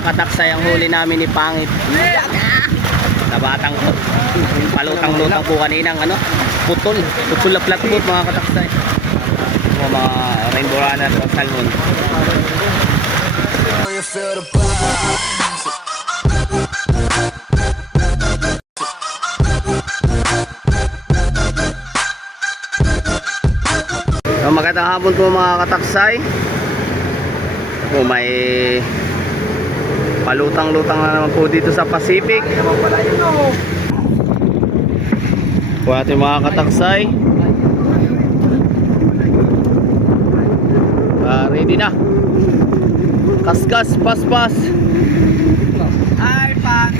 mga kataksay, ang huli namin ni Pangit. Na batang po. Palutang-lutang po kaninang ano, putol na flatboat mga kataksay. Mga rainbow runner o salmon. So, magandang hapon po mga kataksay. May palutang-lutang na naman po dito sa Pacific. Po ating mga kataksay. Ready na. Kaskas, paspas. Hi, Pax.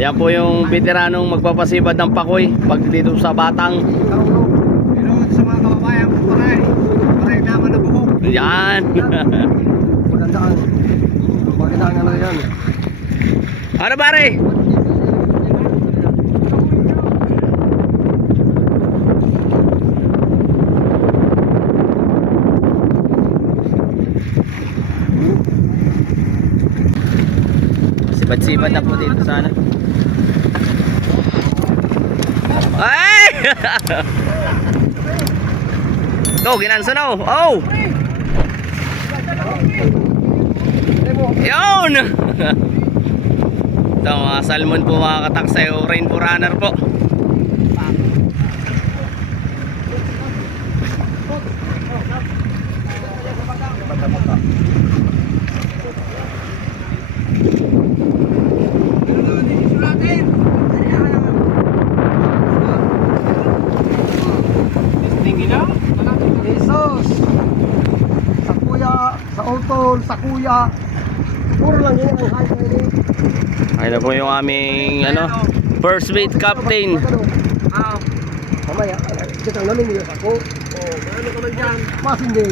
Ayan po yung veteranong magpapasibad ng pakoy pag dito sa Batang. Pero sa mga kababayan ko paray naman na buhok. Yan. Magandaan. Magandaan na yan. Ano pare? Sibad-sibad na po dito sana. Ay! Ito, ginanso na oh. Oh! Yun! Ito, mga salmon po mga kataksay o rainbow runner po. Jesus! Sa kuya, sa utol, sa kuya. Puro lang yun ang high training. Ayun na po yung aming ano, first mate captain. Mamaya, kitang namin yung ako. Ano ka man dyan? Masindi.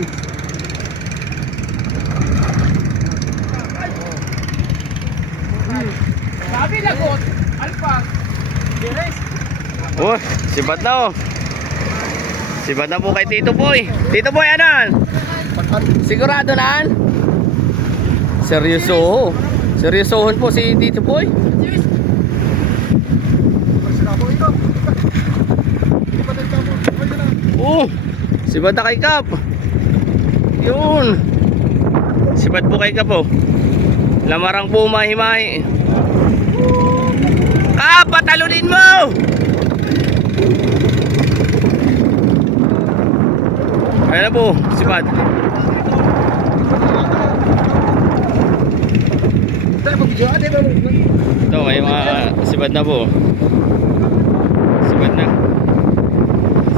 Sabi lagot, alpak. Dires. Oh, sibat na oh. Sibat na po kay Tito Boy. Tito Boy, ano? Sigurado na? Seryoso. Seryosohon po si Tito Boy. Oh, sibat na kay Kap. Yun. Sibat po kay Kap oh. Lamarang po mahimahi. Kap, patalunin mo! Ayan na po, sibat. Ito, may mga sibat na po. Sibat na.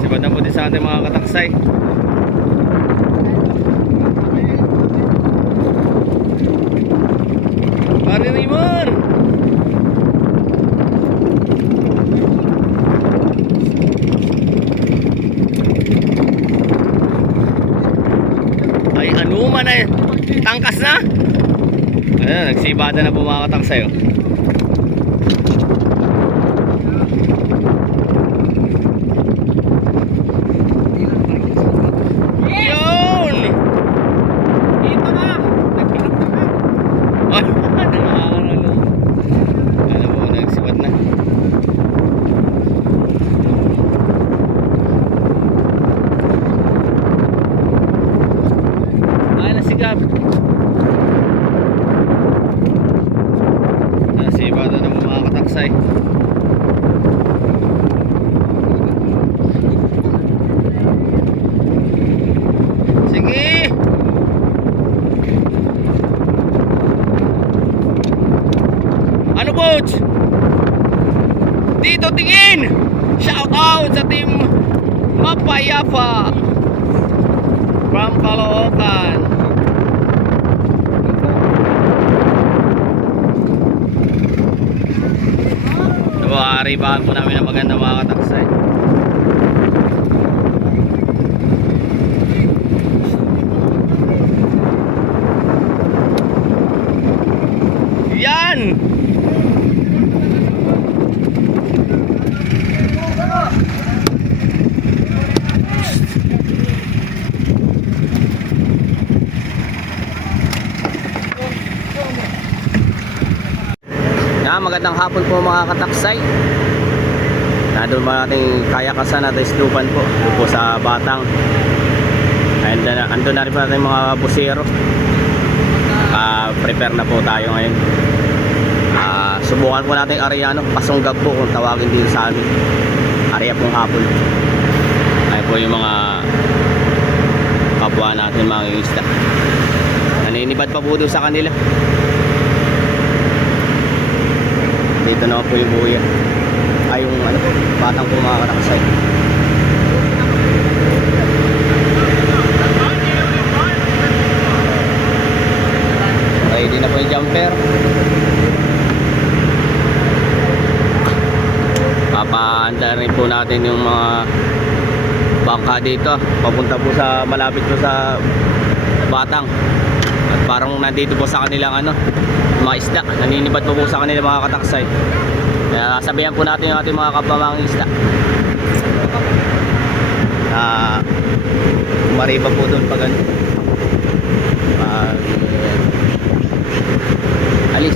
Sibat na po din sa ating mga kataksay. Pare Raymond! Ay, ano man eh. Tangkas na. Ayan, nagsibada na po mga kataksay oh. Yun! Dito na! Ay, nangangaralo. Alam mo, nagsibad na. Ay, nasigap. Nasibada na po mga kataksay. Sige! Ano coach? Dito tingin! Shout out sa team Mapayapa from Caloocan. Aribahan po namin ang maganda mga kataksay. Yan! magandang hapon po mga kataksay. Nandun ba nating kayakasan at islupan po doon po sa Batang. Andun na rin po natin mga busero. Prepare na po tayo ngayon. Subukan po natin Ariano, pasunggab po kung tawagin dito sa amin. Area pong hapon. Ay po yung mga kapwa natin mga isda. Naninibad pa po doon sa kanila. Dito na po yung buya. Ay yung ano, Batang po mga kataksay. Ready na po yung jumper. Papaanda rin po natin yung mga bangka dito. Papunta po sa malapit po sa Batang. At parang nandito po sa kanilang ano, mga isda. Naninibad po sa kanila mga kataksay. Kaya sabihan po natin yung ating mga kapamang isda. Mariba po doon pag ano. Alis.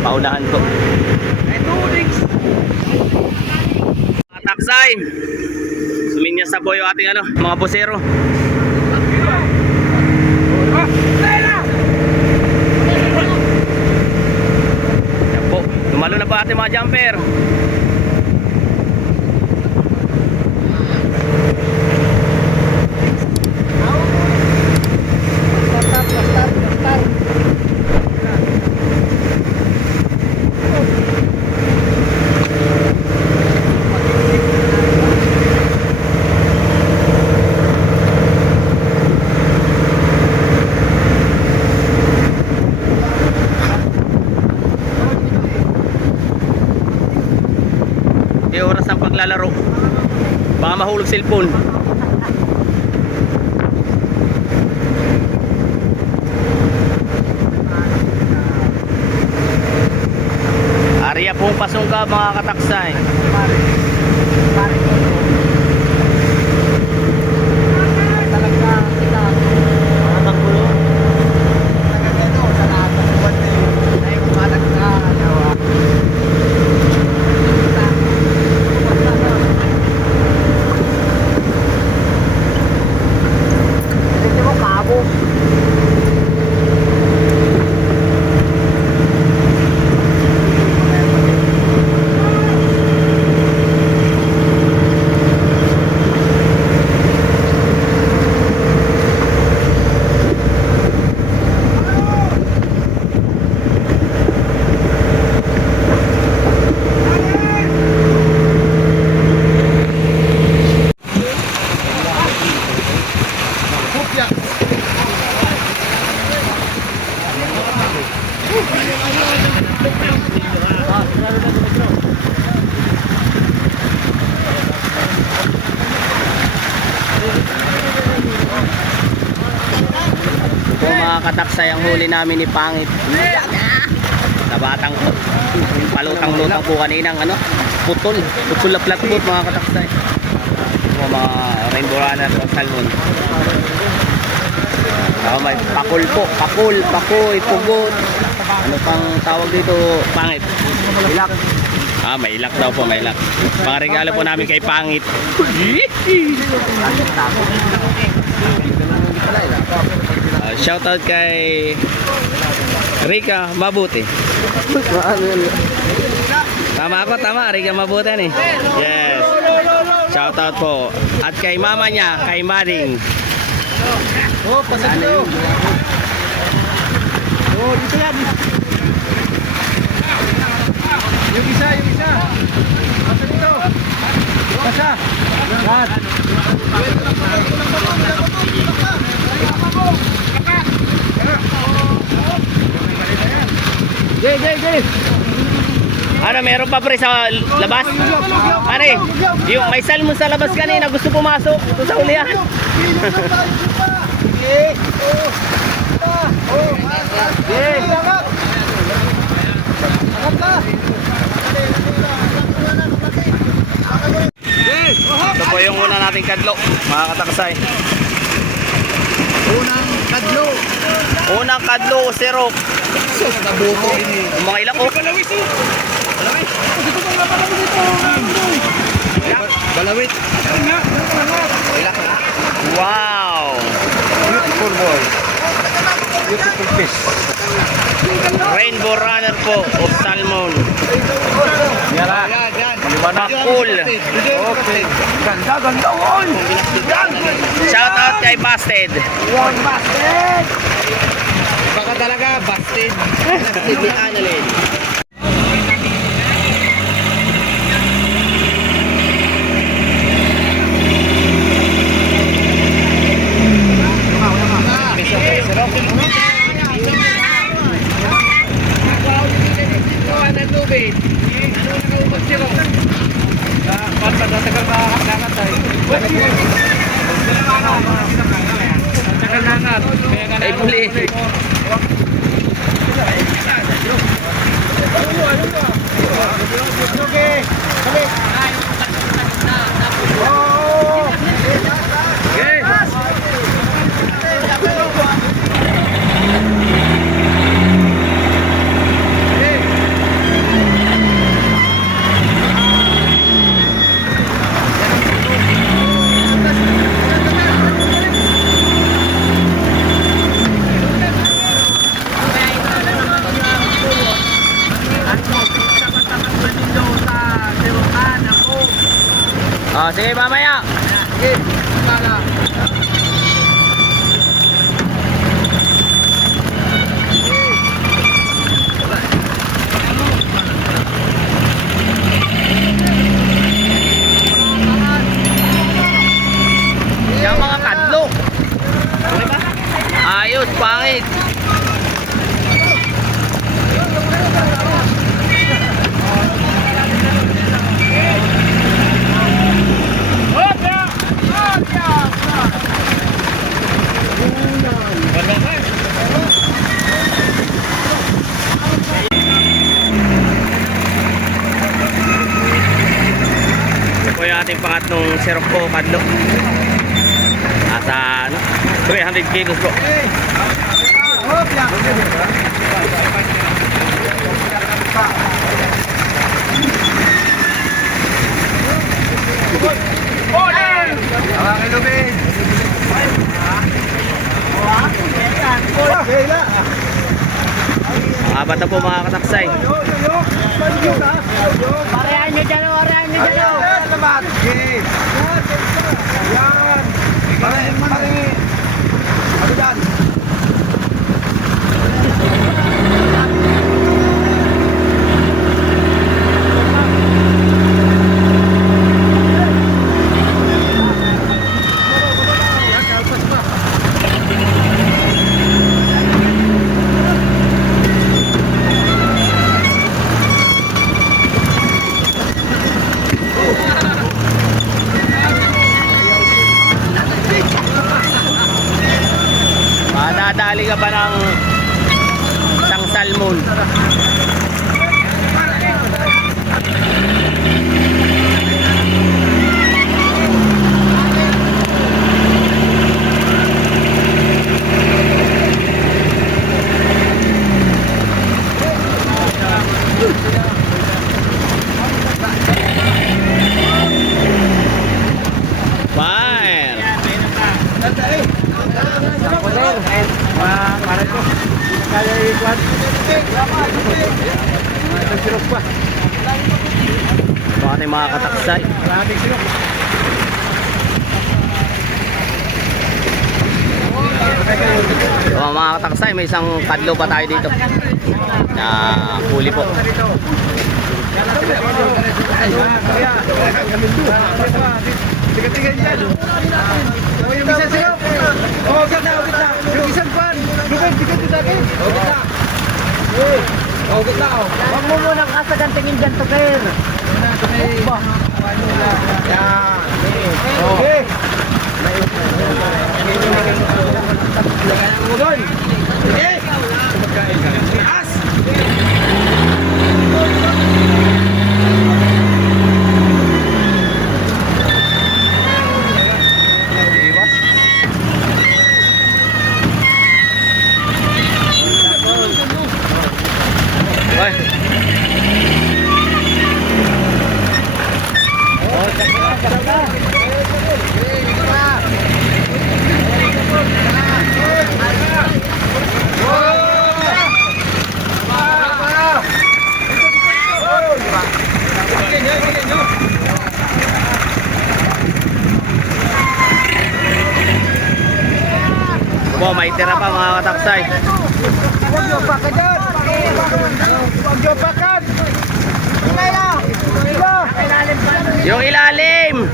Paunahan po. Kataksay. Suminyas na po yung ating ano, mga busero. Yan po. Tumalo na po ating mga jumper. Oras ng paglalaro, baka mahulog cellphone. Area pong pasungka mga kataksay. Mga kataksay, ang huli namin ni Pangit na Batang po. Yung palutang-lutang po kaninang ano, putol na flatboat mga kataksay. Mga rainbow runner o salmon. May pakul po, pakoy, pugot. Ano pang tawag dito, Pangit? Ilak. May ilak daw po, may ilak. Mga regalo po namin kay Pangit. Shoutout kay Rika Mabuti. Tama ako, tama. Rika Mabuti ni. Yes. Shoutout po. At kay mama niya, kay Mading. Oh, pasok dito. Oh, dito yan. Yung isa. Pasok dito. Pasok. Yan. Jay. Ano, meron pa pre sa labas? Pare, yung may salmon sa labas kanina, gusto pumasok. Ito sa ulihan. Ito po yung una nating kadlo, mga kataksay. Unang kadlo. Unang kadlo, sirok. Sus, nabuto ini. Mga ilak oh. Balawit. Wow! Beautiful boy. Beautiful fish. Rainbow runner po of salmon. Yan, yan. Maliwanag. Cool. Okay. Ganda, ganda, oy! Shout out kay Busted. One basket! Baka talaga, busted. Busted ni Annalyn. Ay, puli. Oh, sige, mamaya. Yung mga kadlok. Ayos, pangit. Ito po yung ating pangatlong sirok po, kadlok. Nasa ano, 300 kilos po. Apat na po mga kataksay. Parehan nyo dyan, parehan nyo dyan. Yan. Parehin. Ano dyan? Madadali ka ba ng isang salmon? Fine. Ito ating mga kataksay. So, mga kataksay, may isang kadlo pa tayo dito na huli po. Tiga-tiga dyan. Yung isang sirop. Oo, ganda, ganda. Yung isang pan. Lugay, tiga-tiga dyan. Oo, ganda. Oo, ganda. Huwag mo munang kasagan tingin dyan, Tukair. Yan. Okay. Doon. Okay. As. po, may tira pa mga kataksay. Huwag niyo pakadan. Huwag niyo pakad. Ingay na. Yung ilalim.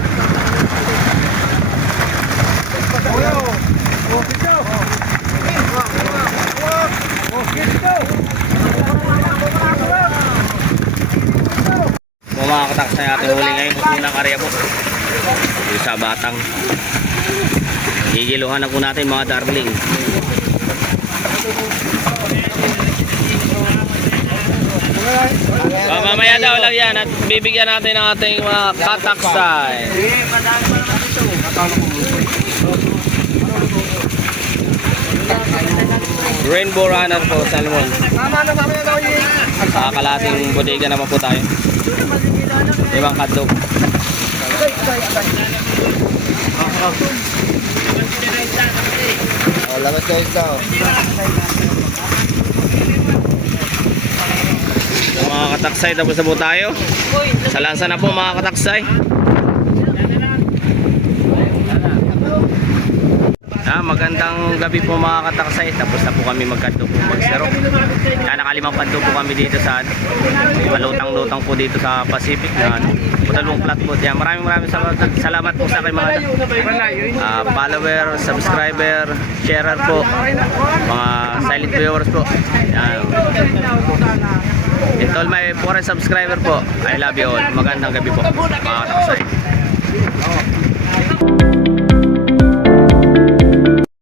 Mga kataksay natin huli ngayon kung unang area po. Yung sa Batang. Gigiluhan na po natin mga darling. Mamaya daw lang yan at bibigyan natin ng ating mga kataksay. Rainbow Runner po, Salmon. Kalating bodega naman po tayo. Ibang kadlok. Labas kayo isa. Mga kataksay, tapos na po tayo. Sa lansa na po mga kataksay. Magandang gabi po mga kataksay. Tapos na po kami magkadto po magsero. Nakalimang kadto po kami dito sa malutang-lutang po dito sa Pacific na dalawang flatboat. Yan, maraming salamat po sa aking mga follower, subscriber, sharer po, mga silent viewers po. Yan. And all my foreign subscriber po, I love you all. Magandang gabi po mga kataksay.